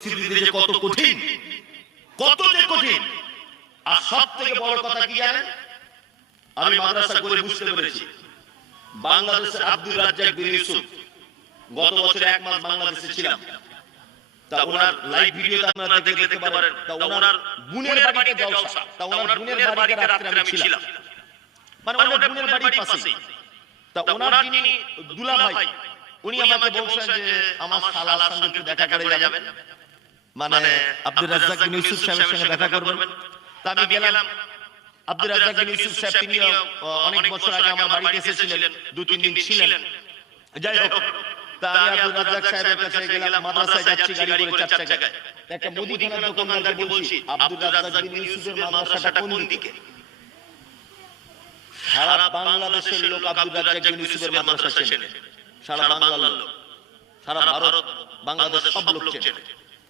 যে কত কঠিন, কত যে কঠিন। আর সব থেকে বড় কথা কি জানেন, আমি মাদ্রাসা করে বুঝতে পেরেছি বাংলাদেশের আব্দুর রাজ্জাক বিন ইউসুফ, গত বছর 1 মাস বাংলাদেশে ছিলাম। তা ওনার লাইভ ভিডিওতে আপনারা দেখতে পারেন। তা ওনার বোনের বাড়িতে জলসা, তা ওনার বোনের বাড়িতে রাত্রে আমি ছিলাম, মানে ওনার বোনের বাড়ির পাশেই। তা ওনার যিনি দুলা ভাই, উনি আমাকে বলছেন যে আমার শালার সঙ্গে একটু দেখা করে যাবেন, মানে আব্দুর রাজ্জাক বিন ইউসুফ সাহেবের সঙ্গে দেখা করবেন। তা আমি গেলাম। আব্দুর রাজ্জাক বিন ইউসুফ সাহেব তিনি অনেক বছর আগে আমার বাড়িতে এসেছিলেন, 2-3 দিন ছিলেন। যাই হোক, তা আমি আব্দুর রাজ্জাক সাহেবের কাছে গেলাম। মাদ্রাসায় যাচ্ছি গাড়ি করে 4 চাকায়। একটা মুদিখানার দোকানদারকে বলছি, আব্দুর রাজ্জাক বিন ইউসুফের মাদ্রাসাটা কোন দিকে? সারা বাংলাদেশের লোক আব্দুর রাজ্জাক বিন ইউসুফের মাদ্রাসা চেনে, সারা বাংলার লোক, সারা ভারত বাংলাদেশ সব লোক চেনে।